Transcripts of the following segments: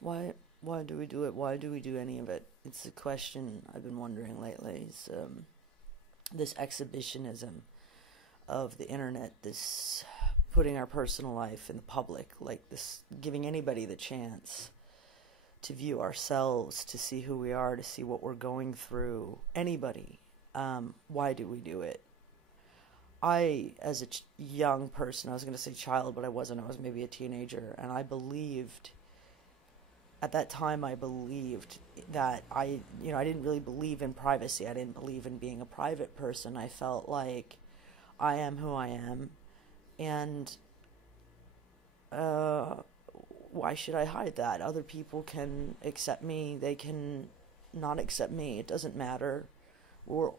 Why why do we do it? Why do we do any of it? It's a question I've been wondering lately. Is this exhibitionism of the internet, this putting our personal life in the public, like this, giving anybody the chance to view ourselves, to see who we are, to see what we're going through. Anybody. Why do we do it? I, as a young person, I was going to say child, but I wasn't. I was maybe a teenager, and I believed at that time I believed that I didn't really believe in privacy. I didn't believe in being a private person. I felt like I am who I am, and uh, why should I hide that? Other people can accept me. They can not accept me. It doesn't matter. We're,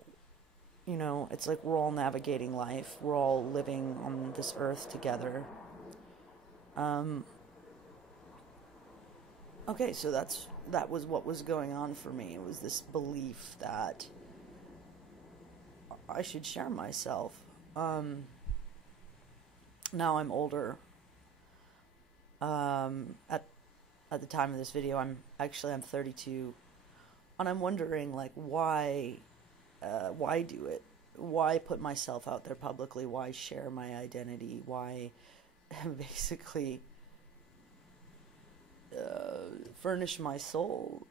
it's like we're all navigating life. We're all living on this earth together. Um, okay, so that was what was going on for me. It was this belief that I should share myself. Um, Now I'm older. At the time of this video, I'm 32, and I'm wondering like why do it? Why put myself out there publicly? Why share my identity? Why basically furnish my soul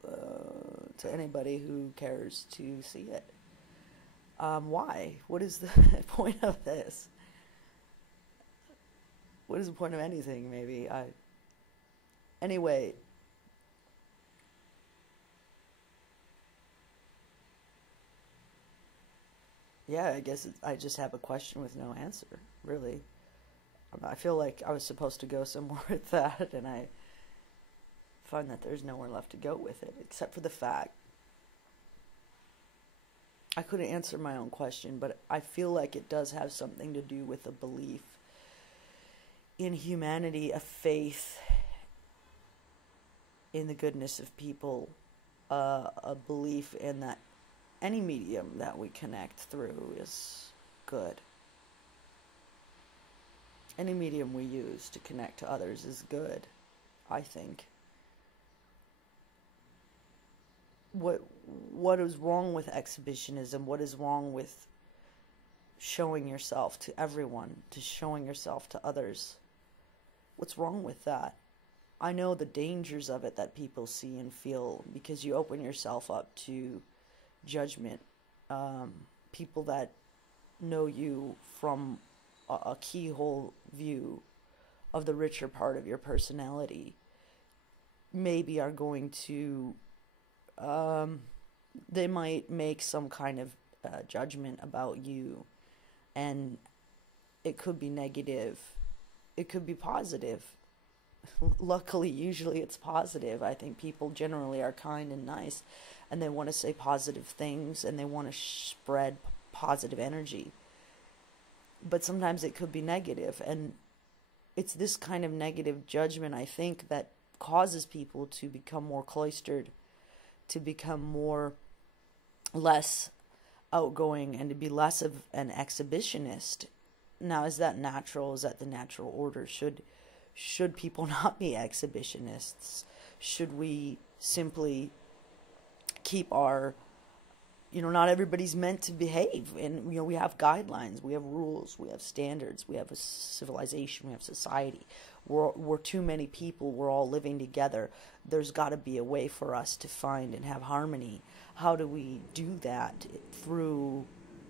to anybody who cares to see it? Why? What is the point of this? What is the point of anything? Maybe Anyway, yeah, I guess I just have a question with no answer, really. I feel like I was supposed to go somewhere with that, and I find that there's nowhere left to go with it, except for the fact I couldn't answer my own question, but I feel like it does have something to do with a belief in humanity, a faith in the goodness of people, a belief in that any medium that we connect through is good. Any medium we use to connect to others is good, I think. What what is wrong with exhibitionism? What is wrong with showing yourself to everyone, to showing yourself to others? What's wrong with that? I know the dangers of it that people see and feel because you open yourself up to judgment. Um, People that know you from a keyhole view of the richer part of your personality maybe are going to, um, they might make some kind of judgment about you, and it could be negative, it could be positive. Luckily, usually it's positive. I think people generally are kind and nice, and they want to say positive things, and they want to spread positive energy. But sometimes it could be negative, and it's this kind of negative judgment, I think, that causes people to become more cloistered, to become more less outgoing, and to be less of an exhibitionist. Now, is that natural? Is that the natural order? Should people not be exhibitionists? Should we simply keep our, not everybody's meant to behave, and we have guidelines, we have rules, we have standards, we have a civilization, we have society. We're too many people, we're all living together. There's got to be a way for us to find and have harmony. How do we do that?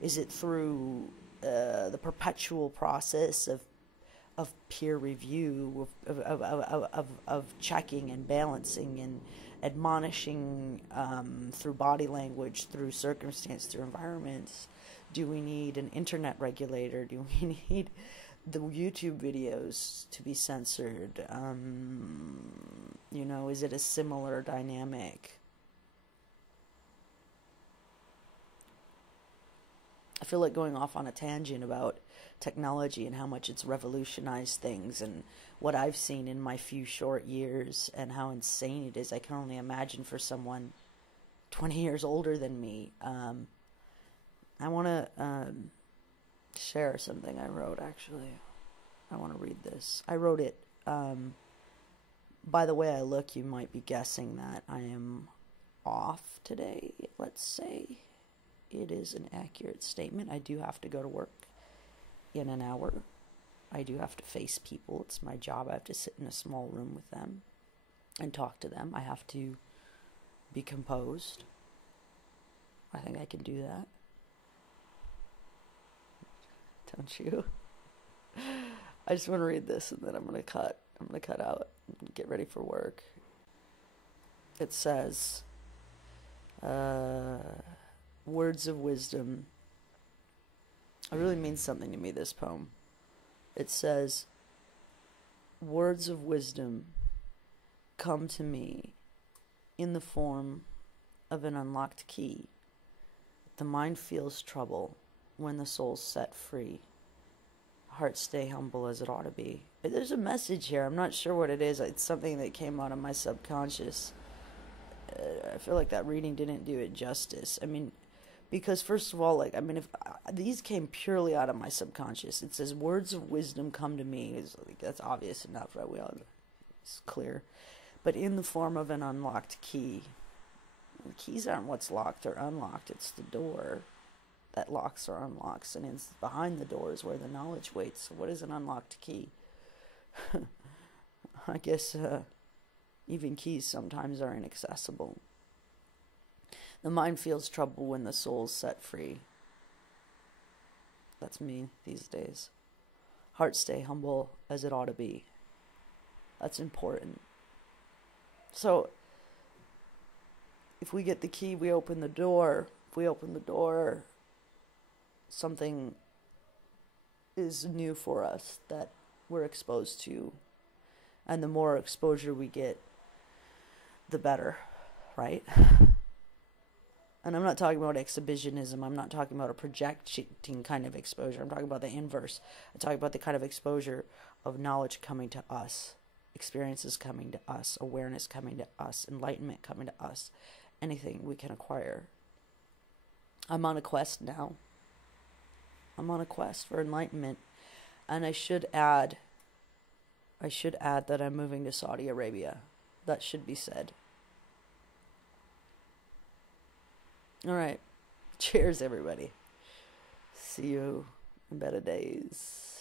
Is it through the perpetual process of peer review, of checking and balancing and admonishing, through body language, through circumstance, through environments? Do we need an internet regulator? Do we need the YouTube videos to be censored? Is it a similar dynamic? I feel like going off on a tangent about technology and how much it's revolutionized things and what I've seen in my few short years and how insane it is. I can only imagine for someone 20 years older than me. I want to share something I wrote, actually. I want to read this. I wrote it By the way I look, you might be guessing that I am off today. Let's say it is an accurate statement. I do have to go to work in an hour. I do have to face people. It's my job. I have to sit in a small room with them and talk to them. I have to be composed. I think I can do that. Don't you? I just want to read this and then I'm going to cut out and get ready for work. It says, words of wisdom. It really means something to me, this poem. It says, words of wisdom come to me in the form of an unlocked key. The mind feels trouble when the soul's set free. Heart stay humble as it ought to be. There's a message here. I'm not sure what it is. It's something that came out of my subconscious. I feel like that reading didn't do it justice. I mean, because first of all, if these came purely out of my subconscious. It says, words of wisdom come to me. That's obvious enough, right? It's clear. But in the form of an unlocked key. The keys aren't what's locked or unlocked. It's the door that locks or unlocks. And it's behind the door is where the knowledge waits. So what is an unlocked key? I guess even keys sometimes are inaccessible. The mind feels trouble when the soul's set free. That's me these days. Heart stay humble as it ought to be. That's important. So, if we get the key, we open the door. If we open the door, something is new for us that we're exposed to. And the more exposure we get, the better, right? And I'm not talking about exhibitionism. I'm not talking about a projecting kind of exposure. I'm talking about the inverse. I'm talking about the kind of exposure of knowledge coming to us, experiences coming to us, awareness coming to us, enlightenment coming to us, anything we can acquire. I'm on a quest now. I'm on a quest for enlightenment. And I should add that I'm moving to Saudi Arabia. That should be said. All right. Cheers, everybody. See you in better days.